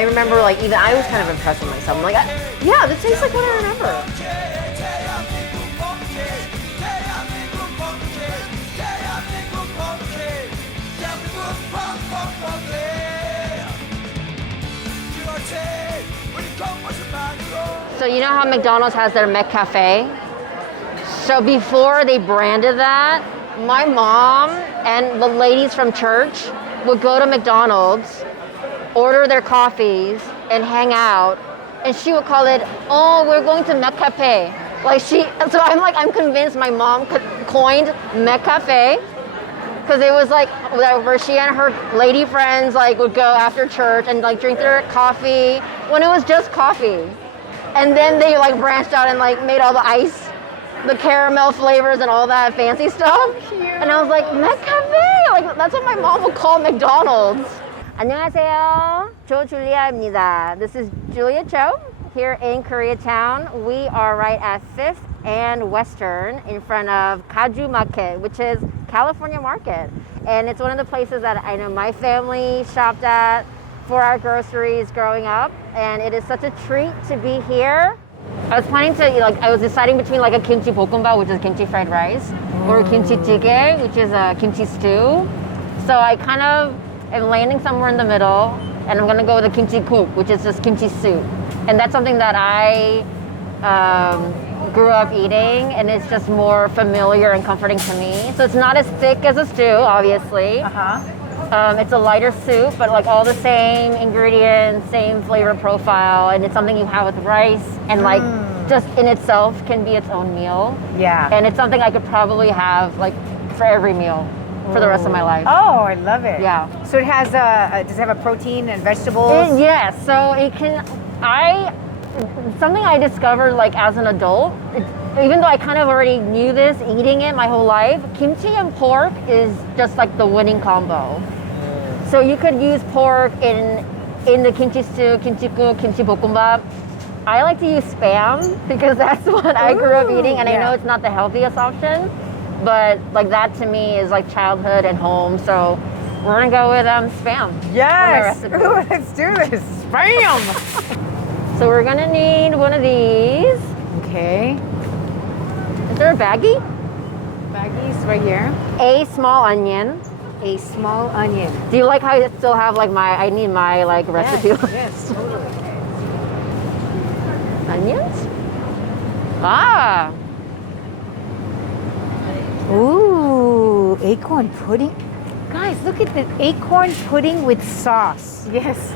I remember like even I was kind of impressed with myself. I'm like, yeah, this tastes like what I remember. So you know how McDonald's has their McCafe? So before they branded that, my mom and the ladies from church would go to McDonald's, order their coffees, and hang out. And she would call it, oh, we're going to McCafe. So I'm convinced my mom coined McCafe. Because it was like where she and her lady friends like would go after church and like drink their coffee when it was just coffee. And then they like branched out and like made all the ice, the caramel flavors and all that fancy stuff. Cute. And I was like, McCafe! Like that's what my mom would call McDonald's. 안녕하세요. Cho Julia입니다. This is Julia Cho here in Koreatown. We are right at 5th and Western in front of Kaju Market, which is California Market. And it's one of the places that I know my family shopped at for our groceries growing up, and it is such a treat to be here. I was planning to, I was deciding between like a kimchi bokkeumbap, which is kimchi fried rice, or kimchi jjigae, which is a kimchi stew. So I kind of am landing somewhere in the middle, and I'm gonna go with a kimchi soup, which is just kimchi soup. And that's something that I grew up eating, and it's just more familiar and comforting to me. So it's not as thick as a stew, obviously. It's a lighter soup, but like all the same ingredients, same flavor profile, and it's something you have with rice, and like just in itself can be its own meal. Yeah. And it's something I could probably have like for every meal for the rest of my life. Oh, I love it. Yeah. So it has does it have a protein and vegetables? Yes. So it can. Something I discovered like as an adult. Even though I kind of already knew this, eating it my whole life, kimchi and pork is just like the winning combo. So you could use pork in the kimchi stew, kimchi soup, kimchi bokkeumbap. I like to use Spam because that's what I grew up eating, and I know it's not the healthiest option, but like that to me is like childhood and home. So we're gonna go with Spam. Yes. Ooh, let's do this. Spam. So we're gonna need one of these. Okay. Is there a baggie? Baggies right here. A small onion. A small onion. Do you like how I still have like I need my like recipe? Yes, totally. Onions? Ah. Ooh, acorn pudding. Guys, look at the acorn pudding with sauce. Yes.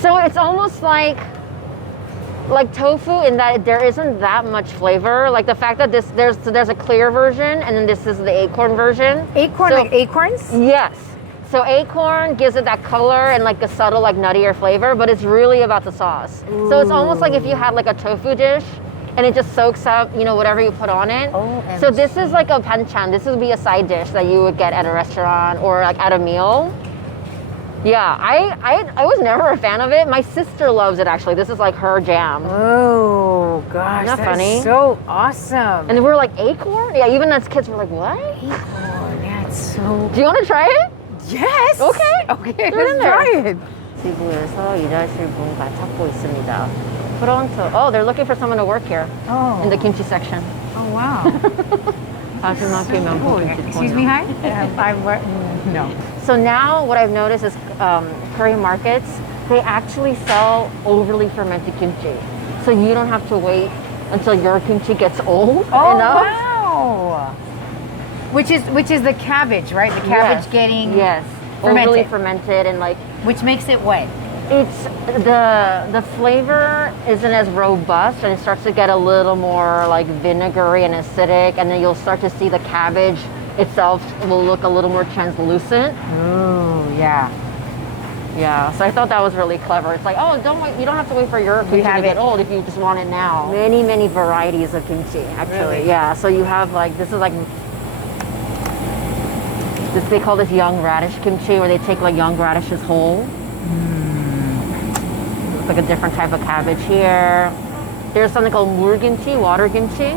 So it's almost like tofu in that there isn't that much flavor. Like the fact that there's a clear version and then this is the acorn version. Acorn, so, like acorns? Yes. So acorn gives it that color and like a subtle like nuttier flavor, but it's really about the sauce. Ooh. So it's almost like if you had like a tofu dish and it just soaks up, whatever you put on it. Oh, so this is like a banchan. This would be a side dish that you would get at a restaurant or like at a meal. Yeah, I was never a fan of it. My sister loves it actually. This is like her jam. Oh gosh, Isn't that funny? Is so awesome. And we're like, acorn? Yeah, even as kids we're like, what? Acorn, yeah, it's so. Do you want to try it? Yes. Okay, let's try it. 지구에서 일하실 분과 찾고 있습니다. 프론토. Oh, they're looking for someone to work here. Oh. In the kimchi section. Oh wow. Excuse me, hi? No. So now what I've noticed is Korean markets, they actually sell overly fermented kimchi. So you don't have to wait until your kimchi gets old enough. Wow. Which is the cabbage, right? The cabbage getting fermented. Overly fermented and like. Which makes it what? It's the flavor isn't as robust and it starts to get a little more like vinegary and acidic, and then you'll start to see the cabbage itself will look a little more translucent. Oh, yeah. Yeah, so I thought that was really clever. It's like, oh, don't wait, you don't have to wait for your kimchi to get old if you just want it now. Many varieties of kimchi, actually. Really? Yeah, so you have like, this is like, they call this young radish kimchi, where they take like young radishes whole. It's like a different type of cabbage here. There's something called 물 kimchi, water kimchi.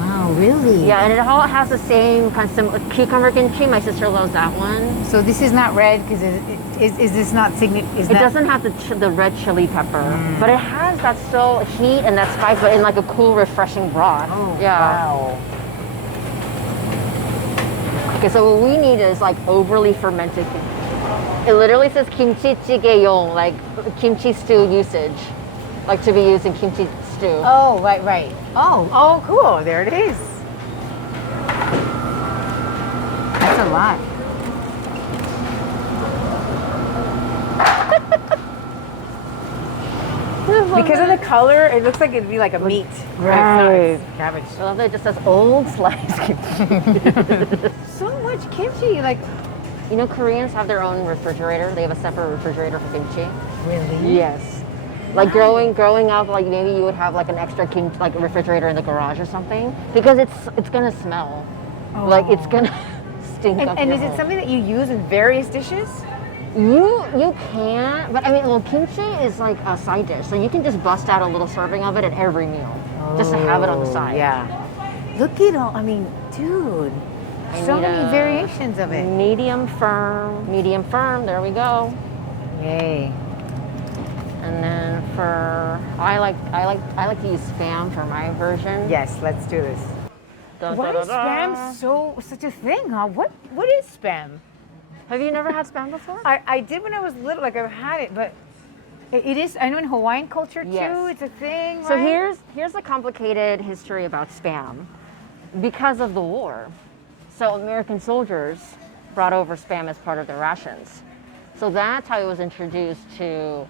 Wow, really? Yeah, and it all has the same kind of cucumber kimchi. My sister loves that one. So this is not red because it Is this not It doesn't have the red chili pepper, but it has that still heat and that spice, but in like a cool, refreshing broth. Oh, yeah. wow. Okay, so what we need is like overly fermented kimchi. It literally says kimchi jjigae용, like kimchi stew usage, like to be used in kimchi stew. Oh, right. Oh, cool. There it is. That's a lot. Because of the color, it looks like it'd be like a meat. Right. It's cabbage. I love that it just says old slice kimchi. So much kimchi, like. You know, Koreans have their own refrigerator. They have a separate refrigerator for kimchi. Really? Yes. Like growing up, like maybe you would have like an extra kimchi, like a refrigerator in the garage or something, because it's gonna smell, like it's gonna stink up. And your is it home. something that you use in various dishes? You can, but I mean, well, kimchi is like a side dish, so you can just bust out a little serving of it at every meal, just to have it on the side. Yeah. Look at all. I mean, dude. So many variations of it. Medium firm. There we go. Yay. And then I like to use Spam for my version. Yes, let's do this. Why is Spam such a thing, huh? What is Spam? Have you never had Spam before? I did when I was little, like I've had it, but it is, I know in Hawaiian culture too, Yes. it's a thing, So right? here's a complicated history about Spam. Because of the war. So American soldiers brought over Spam as part of their rations. So that's how it was introduced to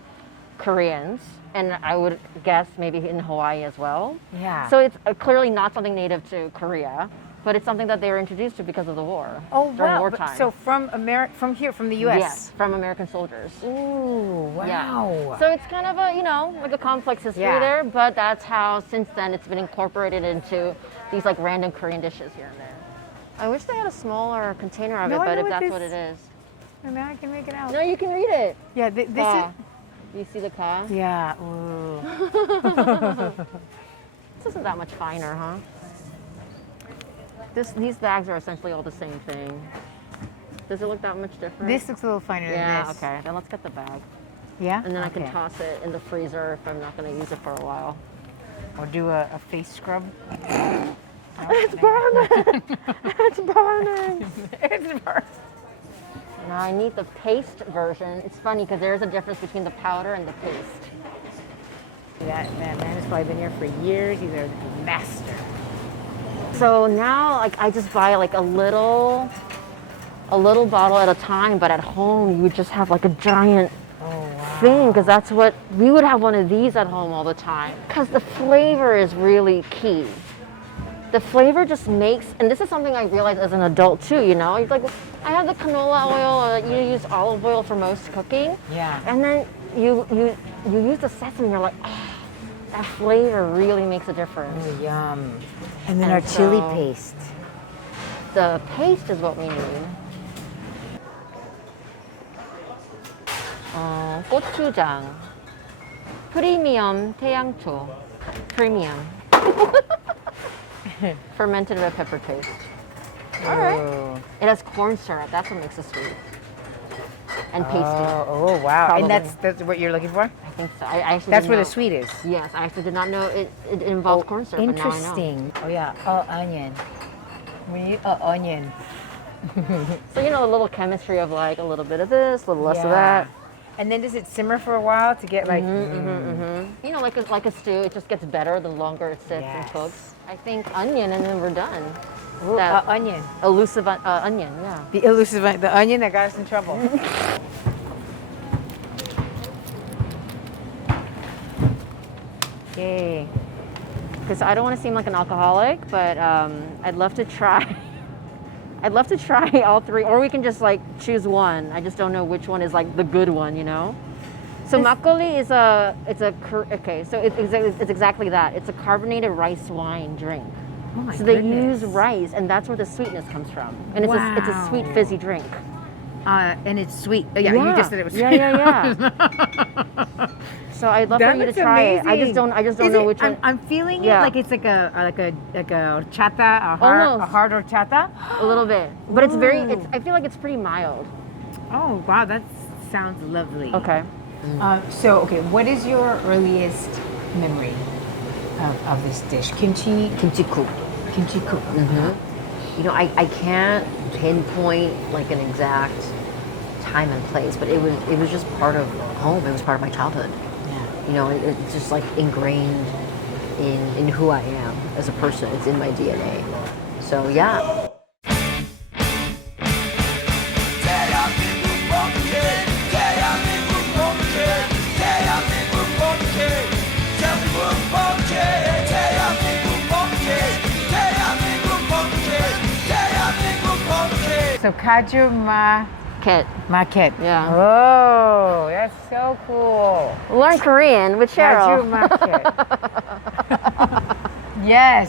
Koreans, and I would guess maybe in Hawaii as well. Yeah. So it's clearly not something native to Korea, but it's something that they were introduced to because of the war. Oh, during wow. wartime. So from the U.S.? Yes, from American soldiers. Ooh, wow. Yeah. So it's kind of a, like a complex history Yeah. there, but that's how since then it's been incorporated into these like random Korean dishes here and there. I wish they had a smaller container of No, it, I but know if what that's this- what it is. And now I can make it out. No, you can read it. Yeah, this Ka. You see the ka? is... Yeah. Ooh. This isn't that much finer, huh? These bags are essentially all the same thing. Does it look that much different? This looks a little finer Yeah, than this. okay. Then let's get the bag. Yeah? And then I Okay. can toss it in the freezer if I'm not going to use it for a while. Or do a face scrub. It's burning! It's burning! It's burnt. Now I need the paste version. It's funny because there is a difference between the powder and the paste. That man has probably been here for years. He's a master. So now, like, I just buy like a little bottle at a time, but at home you would just have like a giant thing, because that's what we would have one of these at home all the time. Because the flavor is really key. The flavor just makes, and this is something I realized as an adult too. It's like I have the canola oil. You use olive oil for most cooking. Yeah. And then you use the sesame. You're like, oh, that flavor really makes a difference. Oh, yum. And then And our chili so- paste. The paste is what we need. 고추장, 프리미엄 태양초, premium. Fermented red pepper paste. All right. It has corn syrup. That's what makes it sweet. And pasty. Oh, wow. Probably. And that's what you're looking for? I think so. I actually That's didn't where know. the sweet is. Yes, I actually did not know it involved corn syrup, but now I know. Interesting. Oh, yeah. Oh, onion. We need onion. So, a little chemistry of like a little bit of this, a little less of Yeah. that. And then does it simmer for a while to get like... Like a stew, it just gets better the longer it sits and Yes. cooks. I think onion, and then we're done. Ooh, That onion. elusive onion, yeah. The elusive, the onion that got us in trouble. Yay. Because I don't want to seem like an alcoholic, but I'd love to try. I'd love to try all three, or we can just like choose one. I just don't know which one is like the good one, So makgeolli is it's exactly that. It's a carbonated rice wine drink. Oh my So they goodness. use rice, and that's where the sweetness comes from. And it's a sweet fizzy drink. And it's sweet. Yeah, you just said it was sweet. Yeah. So I'd love for you to looks try it. I amazing. just don't know which one. I'm feeling Yeah. it like it's like a horchata, a hard horchata. A little bit, but it's I feel like it's pretty mild. Oh wow, that's sounds lovely. Okay. So, what is your earliest memory of this dish? Kimchi Kimchi coop. Kimchi cook. You know, I can't pinpoint like an exact time and place, but it was just part of home. It was part of my childhood. Yeah. You know, it's just like ingrained in who I am as a person. It's in my DNA. So yeah. So kaju Kit. market. Yeah. Oh, that's so cool. Learn Korean with Cheryl. Kaju market. Yes.